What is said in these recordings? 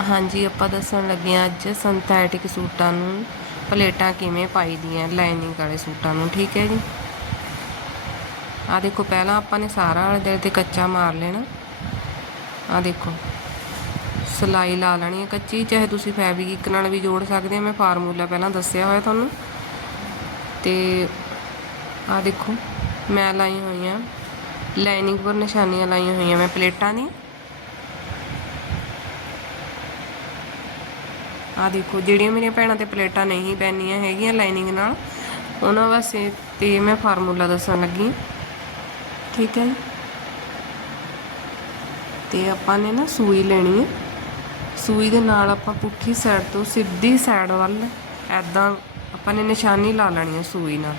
ਹਾਂਜੀ, ਆਪਾਂ ਦੱਸਣ ਲੱਗੇ ਹਾਂ ਅੱਜ ਸਿੰਥੈਟਿਕ ਸੂਟਾਂ ਨੂੰ ਪਲੇਟਾਂ ਕਿਵੇਂ ਪਾਈ ਦੀਆਂ ਲਾਈਨਿੰਗ ਵਾਲੇ ਸੂਟਾਂ ਨੂੰ, ਠੀਕ ਹੈ ਜੀ? ਆ ਦੇਖੋ, ਪਹਿਲਾਂ ਆਪਾਂ ਨੇ ਸਾਰਾ ਆਲੇ ਦੁਆਲੇ ਤੇ ਕੱਚਾ ਮਾਰ ਲੈਣਾ। ਆ ਦੇਖੋ, ਸਲਾਈ ਲਾ ਲੈਣੀ ਹੈ ਕੱਚੀ, ਚਾਹੇ ਤੁਸੀਂ ਫੈਬਰਿਕ ਨਾਲ ਵੀ ਜੋੜ ਸਕਦੇ ਆ ਮੈਂ ਫਾਰਮੂਲਾ ਪਹਿਲਾਂ ਦੱਸਿਆ ਹੋਇਆ ਤੁਹਾਨੂੰ। ਤੇ ਆ ਦੇਖੋ, ਮੈਂ ਲਾਈ ਹੋਈਆਂ ਲਾਈਨਿੰਗ ਪਰ ਨਿਸ਼ਾਨੀਆਂ ਲਾਈਆਂ ਹੋਈਆਂ ਮੈਂ ਪਲੇਟਾਂ ਦੀਆਂ। ਆ ਦੇਖੋ, ਜਿਹੜੀਆਂ ਮੇਰੀਆਂ ਭੈਣਾਂ ਤੇ ਪਲੇਟਾਂ ਨਹੀਂ ਪੈਣੀਆਂ ਹੈਗੀਆਂ ਲਾਈਨਿੰਗ ਨਾਲ, ਉਹਨਾਂ ਵਾਸਤੇ ਤੇ ਮੈਂ ਫਾਰਮੂਲਾ ਦੱਸਣ ਲੱਗੀ। ਠੀਕ ਹੈ ਜੀ? ਤੇ ਆਪਾਂ ਨੇ ਨਾ ਸੂਈ ਲੈਣੀ ਹੈ। ਸੂਈ ਦੇ ਨਾਲ ਆਪਾਂ ਪੁੱਠੀ ਸਾਈਡ ਤੋਂ ਸਿੱਧੀ ਸਾਈਡ ਵੱਲ ਐਦਾਂ ਆਪਾਂ ਨੇ ਨਿਸ਼ਾਨੀ ਲਾ ਲੈਣੀ ਹੈ ਸੂਈ ਨਾਲ।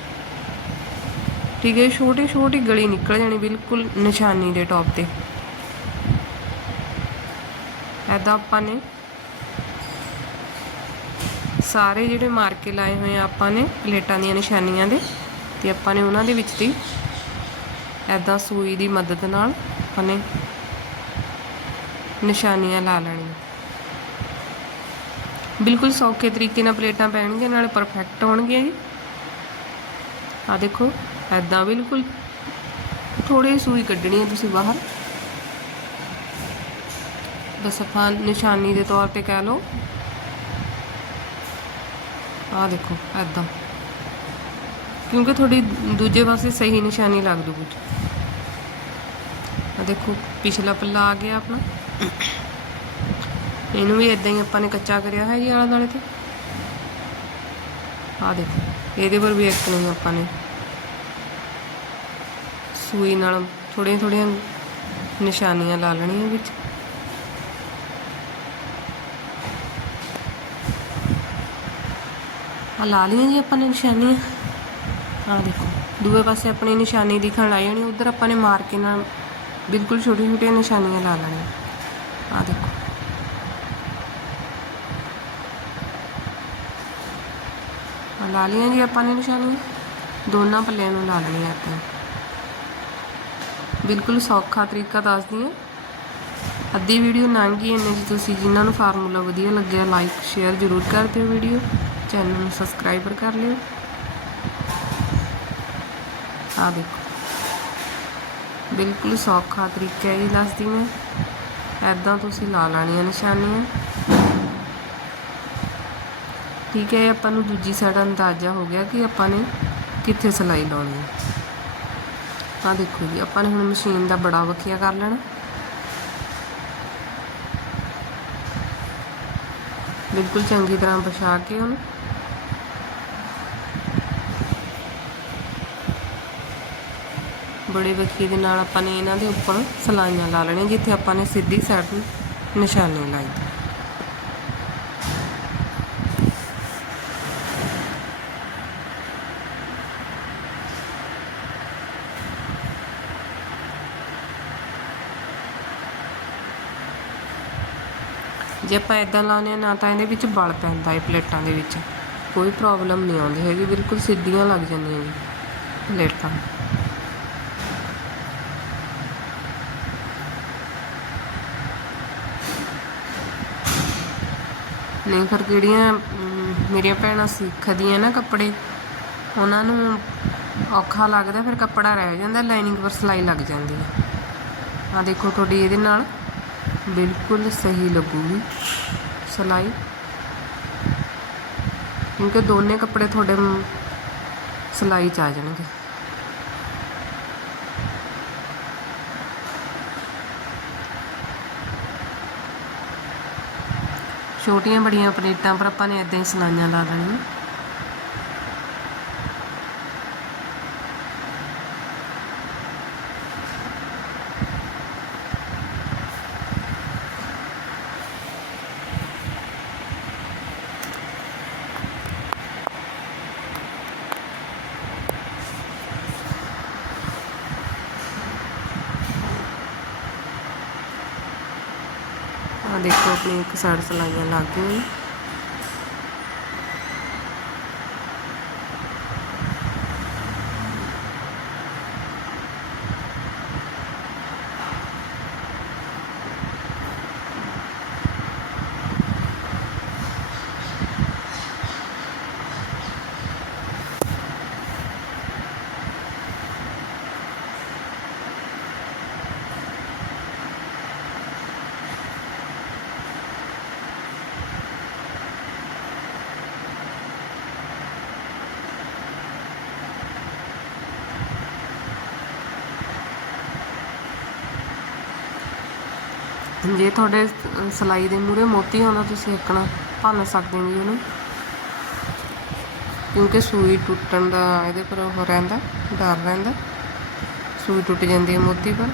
ਠੀਕ ਹੈ ਛੋਟੀ ਛੋਟੀ ਗਲੀ ਨਿਕਲ ਜਾਣੀ ਬਿਲਕੁਲ ਨਿਸ਼ਾਨੀ ਦੇ ਟੌਪ ਤੇ। ਐਦਾਂ ਆਪਾਂ ਨੇ ਸਾਰੇ ਜਿਹੜੇ ਮਾਰਕੇ ਲਾਏ ਹੋਏ ਆ ਆਪਾਂ ਨੇ, ਪਲੇਟਾਂ ਦੀਆਂ ਨਿਸ਼ਾਨੀਆਂ ਦੇ, ਤੇ ਆਪਾਂ ਨੇ ਉਹਨਾਂ ਦੇ ਵਿੱਚ ਦੀ ਐਦਾਂ ਸੂਈ ਦੀ ਮਦਦ ਨਾਲ ਆਪਾਂ ਨੇ ਨਿਸ਼ਾਨੀਆਂ ਲਾ ਲੈਣੀਆਂ। ਬਿਲਕੁਲ ਸੌਖੇ ਤਰੀਕੇ ਨਾਲ ਪਲੇਟਾਂ ਪੈਣਗੀਆਂ, ਨਾਲੇ ਪਰਫੈਕਟ ਹੋਣਗੀਆਂ ਜੀ। ਆ ਦੇਖੋ ਐਦਾਂ ਬਿਲਕੁਲ ਥੋੜੀ ਸੂਈ ਕੱਢਣੀ ਹੈ ਤੁਸੀਂ ਬਾਹਰ। ਬਸ ਆਪਾਂ ਨਿਸ਼ਾਨੀ ਦੇ ਤੌਰ ਤੇ ਕਹਿ ਲਓ ਆ ਦੇਖੋ ਐਦਾਂ ਕਿਉਂਕਿ ਤੁਹਾਡੀ ਦੂਜੇ ਪਾਸੇ ਸਹੀ ਨਿਸ਼ਾਨੀ ਲੱਗ ਦੂ ਕੁਝ ਆ ਦੇਖੋ, ਪਿਛਲਾ ਪੱਲਾ ਆ ਗਿਆ ਆਪਣਾ। ਇਹਨੂੰ ਵੀ ਇਦਾਂ ਹੀ ਆਪਾਂ ਨੇ ਕੱਚਾ ਕਰਿਆ ਹੈ ਜੀ ਆਲੇ ਦੁਆਲੇ ਤੇ। ਆ ਦੇਖੋ, ਇਹਦੇ ਪਰ ਵੀ ਇੱਕ ਨਹੀਂ ਆਪਾਂ ਨੇ। ਸੂਈ ਨਾਲ ਥੋੜੀਆਂ ਥੋੜੀਆਂ ਨਿਸ਼ਾਨੀਆਂ ਲਾ ਲੈਣੀਆਂ ਵਿੱਚ। ਆ ਲਾ ਲਈਆਂ ਜੀ ਆਪਾਂ ਨੇ ਨਿਸ਼ਾਨੀਆਂ। ਆ ਦੇਖੋ, ਦੂਏ ਪਾਸੇ ਆਪਣੀ ਨਿਸ਼ਾਨੀ ਦਿਖਣ ਲਾਈ ਹੋਣੀ, ਉਧਰ ਆਪਾਂ ਨੇ ਮਾਰ ਕੇ ਨਾਲ ਬਿਲਕੁਲ ਛੋਟੀ ਛੋਟੀਆਂ ਨਿਸ਼ਾਨੀਆਂ ਲਾ ਲੈਣੀਆਂ। ਆ ਦੇਖੋ। ਲਾ ਲਈਆਂ ਜੀ ਆਪਾਂ ਨੇ ਨਿਸ਼ਾਨੀਆਂ। ਦੋਨਾਂ ਪੱਲਿਆਂ ਨੂੰ ਲਾ ਲੈਣੀਆਂ ਆਪਾਂ ਬਿਲਕੁਲ ਸੌਖਾ ਤਰੀਕਾ ਦੱਸਦੀ ਹਾਂ। ਅੱਧੀ ਵੀਡੀਓ ਲੰਘ ਗਈ ਇੰਨੇ ਜੀ ਤੁਸੀਂ ਜਿਨ੍ਹਾਂ ਨੂੰ ਫਾਰਮੂਲਾ ਵਧੀਆ ਲੱਗਿਆ ਲਾਈਕ ਸ਼ੇਅਰ ਜ਼ਰੂਰ ਕਰ ਦਿਓ ਵੀਡੀਓ। ਚੈਨਲ ਨੂੰ ਸਬਸਕ੍ਰਾਈਬਰ ਕਰ ਲਿਓ। ਆ ਦੇਖੋ। ਬਿਲਕੁਲ ਸੌਖਾ ਤਰੀਕਾ ਹੈ ਜੀ ਦੱਸਦੀ ਮੈਂ। ਐਦਾਂ ਤੁਸੀਂ ਲਾ ਲੈਣੀਆਂ ਨਿਸ਼ਾਨੀਆਂ। ਠੀਕ ਹੈ ਆਪਾਂ ਨੂੰ ਦੂਜੀ ਸਾਈਡ ਅੰਦਾਜ਼ਾ ਹੋ ਗਿਆ ਕਿ ਆਪਾਂ ਨੇ ਕਿੱਥੇ ਸਿਲਾਈ ਲਾਉਣੀ ਹੈ। ਆ ਦੇਖੋ ਜੀ, ਆਪਾਂ ਨੇ ਹੁਣ ਮਸ਼ੀਨ ਦਾ ਬੜਾ ਵਖਿਆ ਕਰ ਲੈਣਾ। ਬਿਲਕੁਲ ਚੰਗੀ ਤਰ੍ਹਾਂ ਵਿਛਾ ਕੇ ਉਹਨੂੰ ਬੜੇ ਵਖੀਏ ਦੇ ਨਾਲ ਆਪਾਂ ਨੇ ਇਹਨਾਂ ਦੇ ਉੱਪਰ ਸਲਾਈਆਂ ਲਾ ਲੈਣੀਆਂ, ਜਿੱਥੇ ਆਪਾਂ ਨੇ ਸਿੱਧੀ ਸਾਈਡ ਨਿਸ਼ਾਨੀ ਲਾਈ ਜੇ ਆਪਾਂ ਇਦਾਂ ਲਾਉਂਦੇ ਹਾਂ, ਨਾ ਤਾਂ ਇਹਦੇ ਵਿੱਚ ਬਲ ਪੈਂਦਾ ਹੈ ਪਲੇਟਾਂ ਦੇ ਵਿੱਚ। ਕੋਈ ਪ੍ਰੋਬਲਮ ਨਹੀਂ ਆਉਂਦੀ ਹੈਗੀ, ਬਿਲਕੁਲ ਸਿੱਧੀਆਂ ਲੱਗ ਜਾਂਦੀਆਂ ਜੀ ਪਲੇਟਾਂ। ਨਹੀਂ ਫਿਰ ਜਿਹੜੀਆਂ ਮੇਰੀਆਂ ਭੈਣਾਂ ਸਿੱਖਦੀਆਂ ਨਾ ਕੱਪੜੇ, ਉਹਨਾਂ ਨੂੰ ਔਖਾ ਲੱਗਦਾ, ਫਿਰ ਕੱਪੜਾ ਰਹਿ ਜਾਂਦਾ ਲਾਈਨਿੰਗ ਪਰ ਸਿਲਾਈ ਲੱਗ ਜਾਂਦੀ ਹੈ ਆ ਦੇਖੋ ਤੁਹਾਡੀ ਇਹਦੇ ਨਾਲ ਬਿਲਕੁਲ ਸਹੀ ਲੱਗੂਗੀ ਸਿਲਾਈ। ਕਿਉਂਕਿ ਦੋਨੇ ਕੱਪੜੇ ਤੁਹਾਡੇ ਮ- ਸਿਲਾਈ ਚ ਆ ਜਾਣਗੇ। ਛੋਟੀਆਂ ਬੜੀਆਂ ਪਲੇਟਾਂ ਪਰ ਆਪਾਂ ਨੇ ਇਦਾਂ ਹੀ ਸਲਾਈਆਂ ਲਾ ਦੇਣੀਆਂ। ਦੇਖੋ ਆਪਣੀ ਇੱਕ ਸਾਈਡ ਸਲਾਈਆਂ ਲੱਗ ਗਈਆਂ ਜੇ ਤੁਹਾਡੇ ਸ- ਸਿਲਾਈ ਦੇ ਮੂਰੇ ਮੋਤੀ ਆਉਂਦਾ ਤੁਸੀਂ ਇੱਕਣਾ ਭੰਨ ਸਕਦੇ ਹੋ ਜੀ ਉਹਨੂੰ। ਕਿਉਂਕਿ ਸੂਈ ਟੁੱਟਣ ਦਾ ਇਹਦੇ ਪਰ ਉਹ ਰਹਿੰਦਾ, ਡਰ ਰਹਿੰਦਾ। ਸੂਈ ਟੁੱਟ ਜਾਂਦੀ ਹੈ ਮੋਤੀ ਪਰ।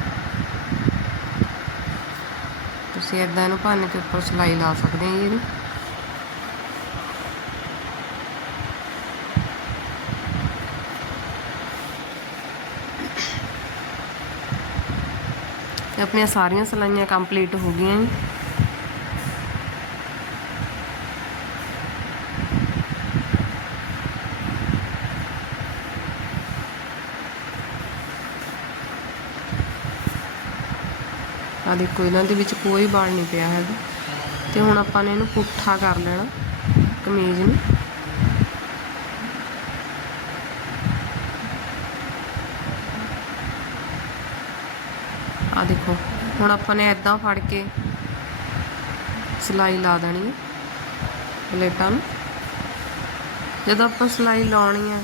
ਤੁਸੀਂ ਇਦਾਂ ਇਹਨੂੰ ਭੰਨ ਕੇ ਉੱਪਰ ਸਿਲਾਈ ਲਾ ਸਕਦੇ ਹੋ ਜੀ ਇਹਦੀ। ਤੇ ਆਪਣੀਆਂ ਸਾਰੀਆਂ ਸਿਲਾਈਆਂ ਕੰਪਲੀਟ ਹੋ ਗਈਆਂ ਜੀ। ਆ ਦੇਖੋ, ਇਹਨਾਂ ਦੇ ਵਿੱਚ ਕੋਈ ਵਾਲ ਨਹੀਂ ਪਿਆ ਹੈਗਾ। ਤੇ ਹੁਣ ਆਪਾਂ ਨੇ ਇਹਨੂੰ ਪੁੱਠਾ ਕਰ ਲੈਣਾ ਕਮੀਜ਼ ਨੂੰ ਆ ਦੇਖੋ ਹੁਣ ਆਪਾਂ ਨੇ ਐਦਾਂ ਫੜ ਕੇ ਸਿਲਾਈ ਲਾ ਦੇਣੀ ਹੈ, ਪਲੇਟਾਂ ਨੂੰ। ਜਦੋਂ ਆਪਾਂ ਸਿਲਾਈ ਲਾਉਣੀ ਹੈ,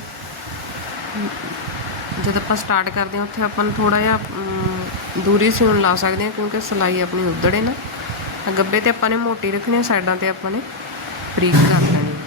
ਜਦ ਆਪਾਂ ਸਟਾਰਟ ਕਰਦੇ ਹਾਂ, ਉੱਥੇ ਆਪਾਂ ਨੂੰ ਥੋੜਾ ਜਿਹਾ ਦੂਰੀ ਸਿਉਣ ਲਾ ਸਕਦੇ ਹਾਂ, ਕਿਉਂਕਿ ਸਿਲਾਈ ਆਪਣੀ ਉਧੜੇ ਨਾ। ਤਾਂ ਗੱਬੇ ਤੇ ਆਪਾਂ ਨੇ ਮੋਟੀ ਰੱਖਣੀ ਹੈ, ਸਾਈਡਾਂ ਤੇ ਆਪਾਂ ਨੇ ਬਰੀਕ ਕਰ ਲੈਣੀ ਹੈ।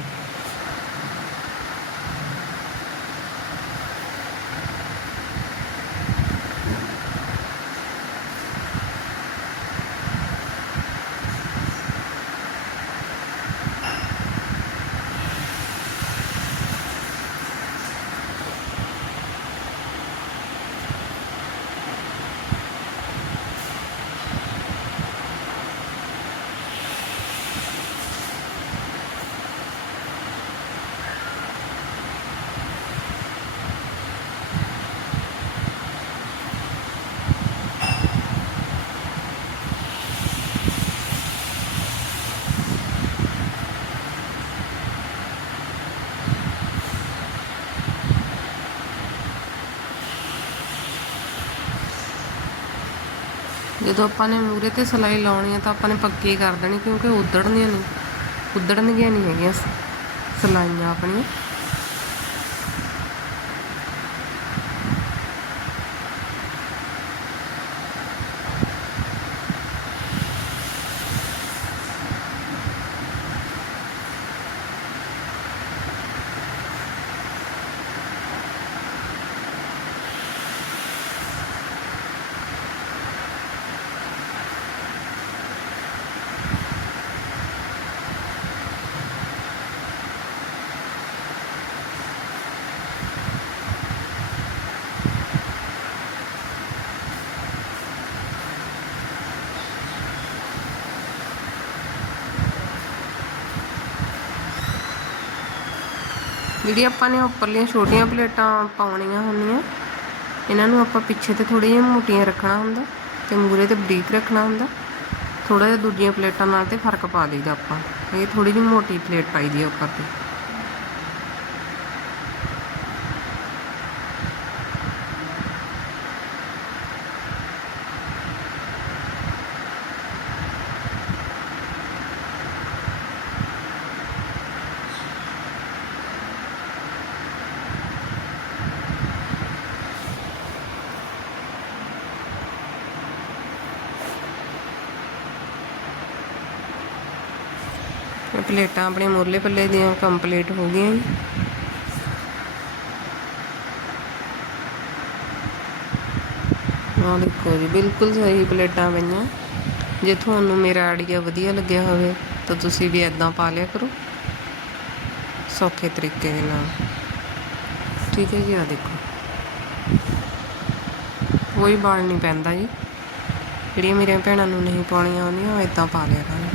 ਜਦੋਂ ਆਪਾਂ ਨੇ ਮੂਰੇ ਤੇ ਸਿਲਾਈ ਲਾਉਣੀ ਹੈ ਤਾਂ ਆਪਾਂ ਨੇ ਪੱਕੀ ਕਰ ਦੇਣੀ ਕਿਉਂਕਿ ਉਧੜਨੀਆਂ ਨਹੀਂ, ਉਧੜਨਗੀਆਂ ਨਹੀਂ ਹੈਗੀਆਂ ਸ- ਸਿਲਾਈਆਂ ਆਪਣੀਆਂ। ਜਿਹੜੀ ਆਪਾਂ ਨੇ ਉੱਪਰਲੀਆਂ ਛੋਟੀਆਂ ਪਲੇਟਾਂ ਪਾਉਣੀਆਂ ਹੁੰਦੀਆਂ, ਇਹਨਾਂ ਨੂੰ ਆਪਾਂ ਪਿੱਛੇ ਤੇ ਥੋੜ੍ਹੀਆਂ ਜਿਹੀਆਂ ਮੋਟੀਆਂ ਰੱਖਣਾ ਹੁੰਦਾ ਤੇ ਮੂਰੇ ਤੇ ਬਰੀਕ ਰੱਖਣਾ ਹੁੰਦਾ। ਥੋੜਾ ਜਿਹਾ ਦੂਜੀਆਂ ਪਲੇਟਾਂ ਨਾਲ ਤੇ ਫ਼ਰਕ ਪਾ ਦਈਦਾ ਆਪਾਂ। ਇਹ ਥੋੜੀ ਜਿਹੀ ਮੋਟੀ ਪਲੇਟ ਪਾਈ ਦੀ ਉੱਪਰ ਤੇ। ਪਲੇਟਾਂ ਆਪਣੇ ਮੁਰਲੇ ਪੱਲੇ ਦੀਆਂ ਕੰਪਲੀਟ ਹੋ ਗਈਆਂ ਜੀ। ਆਹ ਦੇਖੋ ਜੀ, ਬਿਲਕੁਲ ਸਹੀ ਪਲੇਟਾਂ ਪਈਆਂ। ਜੇ ਤੁਹਾਨੂੰ ਮੇਰਾ ਆਈਡੀਆ ਵਧੀਆ ਲੱਗਿਆ ਹੋਵੇ, ਤਾਂ ਤੁਸੀਂ ਵੀ ਇਦਾਂ ਪਾ ਲਿਆ ਕਰੋ। ਸੌਖੇ ਤਰੀਕੇ ਦੇ ਨਾਲ। ਠੀਕ ਹੈ ਜੀ ਆ ਦੇਖੋ। ਕੋਈ ਬਾਲ ਨਹੀਂ ਪੈਂਦਾ ਜੀ। ਜਿਹੜੀਆਂ ਮੇਰੀਆਂ ਭੈਣਾਂ ਨੂੰ ਨਹੀਂ ਪਾਉਣੀਆਂ ਆਉਂਦੀਆਂ ਉਹ ਇਦਾਂ ਪਾ ਲਿਆ ਕਰਨ